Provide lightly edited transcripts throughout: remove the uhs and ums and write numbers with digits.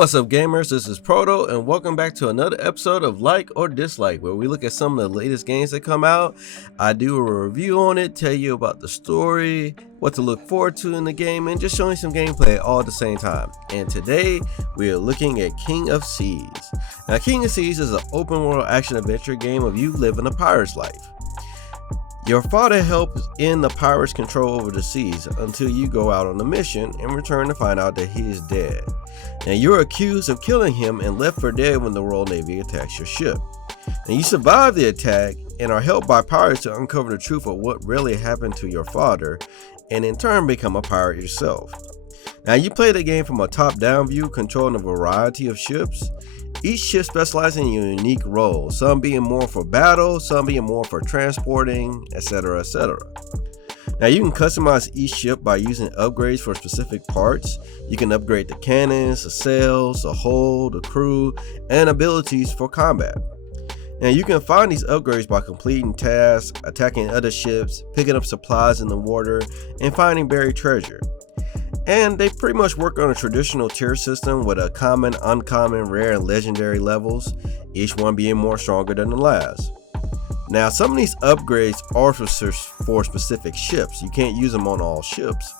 What's up, gamers? This is Proto, and welcome back to another episode of Like or Dislike, where we look at some of the latest games that come out. I do a review on it, tell you about the story, what to look forward to in the game, and just showing some gameplay all at the same time. And today, we are looking at King of Seas. Now, King of Seas is an open world action adventure game of you living a pirate's life. Your father helps end the pirates' control over the seas until you go out on a mission and return to find out that he is dead. Now, you're accused of killing him and left for dead when the Royal Navy attacks your ship. And you survive the attack and are helped by pirates to uncover the truth of what really happened to your father, and in turn become a pirate yourself. Now, you play the game from a top-down view, controlling a variety of ships. Each ship specializing in a unique role, some being more for battle, some being more for transporting, etc, etc. Now, you can customize each ship by using upgrades for specific parts. You can upgrade the cannons, the sails, the hull, the crew, and abilities for combat. Now, you can find these upgrades by completing tasks, attacking other ships, picking up supplies in the water, and finding buried treasure. And they pretty much work on a traditional tier system with a common, uncommon, rare, and legendary levels, each one being more stronger than the last. Now, some of these upgrades are for specific ships. You can't use them on all ships,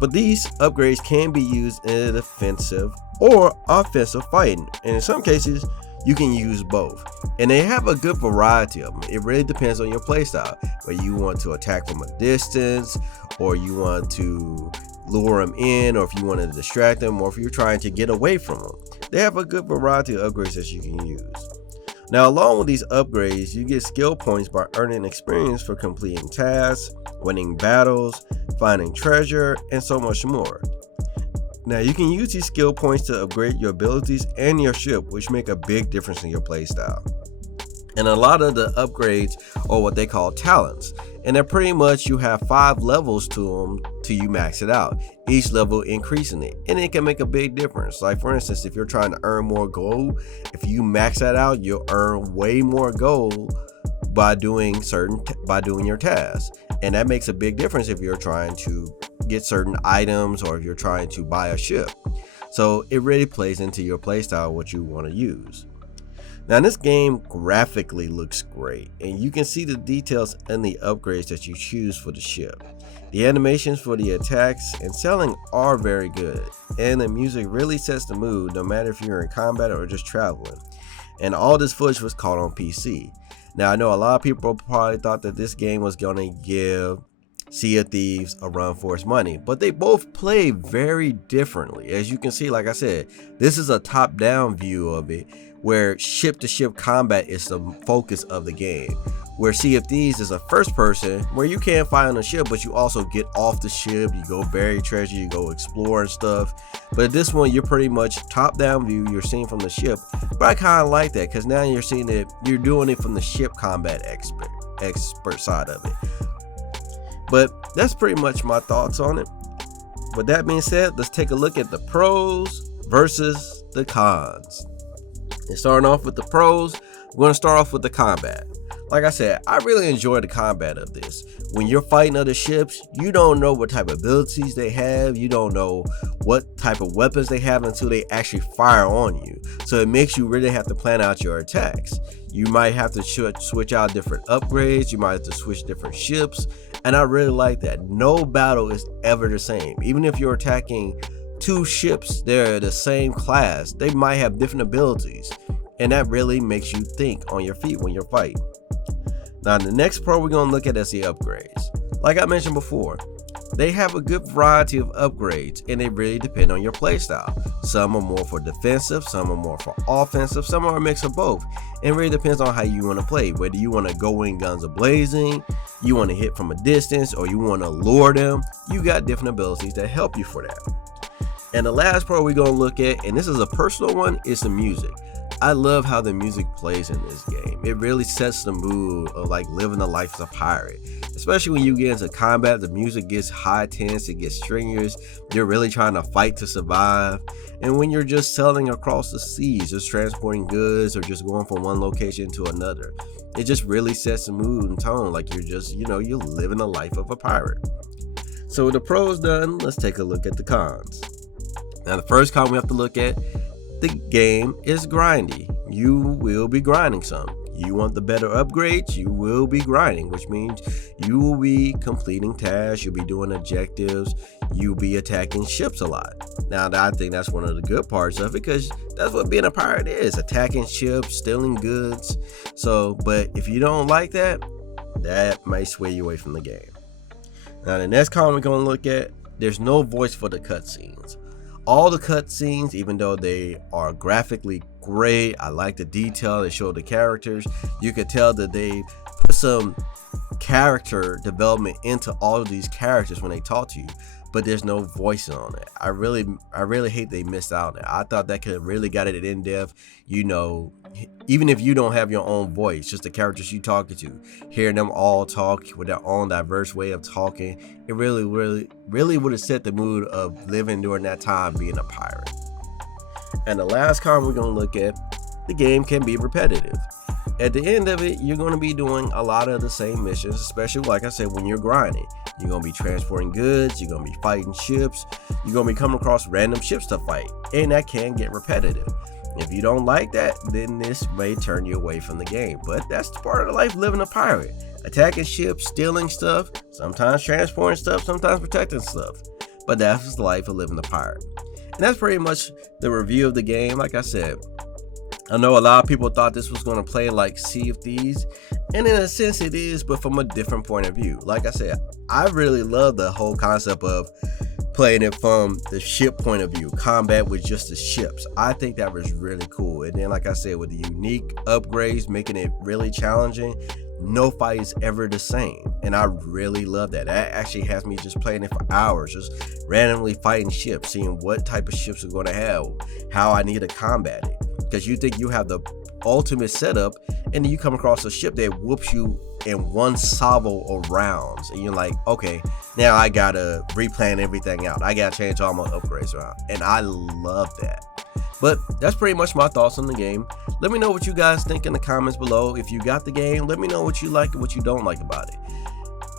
but these upgrades can be used in a defensive or offensive fighting, and in some cases, you can use both. And they have a good variety of them. It really depends on your playstyle, whether you want to attack from a distance, or you want to lure them in, or if you want to distract them, or if you're trying to get away from them. They have a good variety of upgrades that you can use. Now, along with these upgrades, you get skill points by earning experience for completing tasks, winning battles, finding treasure, and so much more. Now, you can use these skill points to upgrade your abilities and your ship, which make a big difference in your playstyle. And a lot of the upgrades are what they call talents, and they're pretty much, you have 5 levels to them till you max it out, each level increasing it, and it can make a big difference. Like, for instance, if you're trying to earn more gold, if you max that out, you'll earn way more gold by doing your tasks, and that makes a big difference if you're trying to get certain items or if you're trying to buy a ship. So it really plays into your playstyle, what you want to use. Now, this game graphically looks great, and you can see the details and the upgrades that you choose for the ship. The animations for the attacks and selling are very good, and the music really sets the mood no matter if you're in combat or just traveling. And all this footage was caught on PC. Now, I know a lot of people probably thought that this game was going to give Sea of Thieves a run for its money, but they both play very differently. As you can see, like I said, this is a top-down view of it, where ship-to-ship combat is the focus of the game, where Sea of Thieves is a first person where you can't fight on the ship, but you also get off the ship, you go bury treasure, you go explore and stuff. But this one, you're pretty much top-down view, you're seeing from the ship. But I kind of like that, because now you're seeing it, you're doing it from the ship combat expert side of it. But that's pretty much my thoughts on it. With that being said, let's take a look at the pros versus the cons. And starting off with the pros, we're going to start off with the combat. Like I said, I really enjoy the combat of this. When you're fighting other ships, you don't know what type of abilities they have. You don't know what type of weapons they have until they actually fire on you. So it makes you really have to plan out your attacks. You might have to switch out different upgrades. You might have to switch different ships. And I really like that. No battle is ever the same. Even if you're attacking 2 ships, they're the same class, they might have different abilities, and that really makes you think on your feet when you're fighting. Now, the next pro we're going to look at is the upgrades. Like I mentioned before, they have a good variety of upgrades, and they really depend on your playstyle. Some are more for defensive, some are more for offensive, some are a mix of both. It really depends on how you want to play, whether you want to go in guns a-blazing, you want to hit from a distance, or you want to lure them. You got different abilities that help you for that. And the last part we're going to look at, and this is a personal one, is the music. I love how the music plays in this game. It really sets the mood of like living the life as a pirate. Especially when you get into combat, the music gets high tense, it gets strenuous. You're really trying to fight to survive. And when you're just sailing across the seas, just transporting goods or just going from one location to another, it just really sets the mood and tone like you're just, you're living the life of a pirate. So with the pros done, let's take a look at the cons. Now, the first con we have to look at the game is grindy. You will be grinding some. You want the better upgrades, you will be grinding, which means you will be completing tasks, you'll be doing objectives, you'll be attacking ships a lot. Now, I think that's one of the good parts of it, because that's what being a pirate is, attacking ships, stealing goods. So, but if you don't like that, that might sway you away from the game. Now, the next comment we're going to look at, there's no voice for the cutscenes. All the cutscenes, even though they are graphically great, I like the detail they show the characters. You could tell that they put some character development into all of these characters when they talk to you, but there's no voicing on it. I really hate they missed out on it. I thought that could have really got it in depth. You know, even if you don't have your own voice, just the characters you talking to, hearing them all talk with their own diverse way of talking, it really would have set the mood of living during that time being a pirate. And the last comment we're going to look at, the game can be repetitive. At the end of it, you're going to be doing a lot of the same missions, especially like I said, when you're grinding. You're going to be transporting goods, you're going to be fighting ships, you're going to be coming across random ships to fight, and that can get repetitive. If you don't like that, then this may turn you away from the game, but that's part of the life living a pirate. Attacking ships, stealing stuff, sometimes transporting stuff, sometimes protecting stuff. But that's the life of living a pirate. And that's pretty much the review of the game. Like I said, I know a lot of people thought this was going to play like Sea of Thieves, and in a sense it is, but from a different point of view. Like I said, I really love the whole concept of playing it from the ship point of view, combat with just the ships. I think that was really cool. And then like I said, with the unique upgrades, making it really challenging, no fight is ever the same, and I really love that. That actually has me just playing it for hours, just randomly fighting ships, seeing what type of ships we're going to have, how I need to combat it. Because you think you have the ultimate setup, and then you come across a ship that whoops you in one salvo of rounds, and you're like, okay, now I gotta replan everything out, I gotta change all my upgrades around, and I love that. But that's pretty much my thoughts on the game. Let me know what you guys think in the comments below. If you got the game, let me know what you like and what you don't like about it.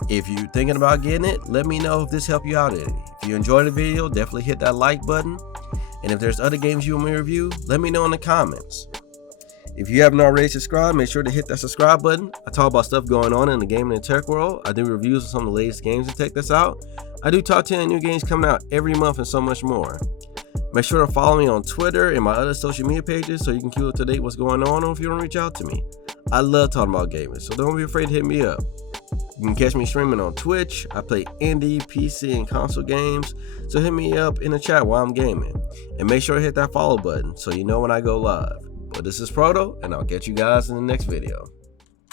If you're thinking about getting it, let me know if this helped you out any. If you enjoyed the video, definitely hit that like button. And if there's other games you want me to review, let me know in the comments. If you haven't already subscribed, make sure to hit that subscribe button. I talk about stuff going on in the gaming and tech world. I do reviews of some of the latest games and tech that's out. I do top 10 new games coming out every month and so much more. Make sure to follow me on Twitter and my other social media pages so you can keep up to date what's going on, or if you want to reach out to me. I love talking about gaming, so don't be afraid to hit me up. You can catch me streaming on Twitch. I play indie, PC, and console games, so hit me up in the chat while I'm gaming. And make sure to hit that follow button so you know when I go live. But this is Proto, and I'll catch you guys in the next video.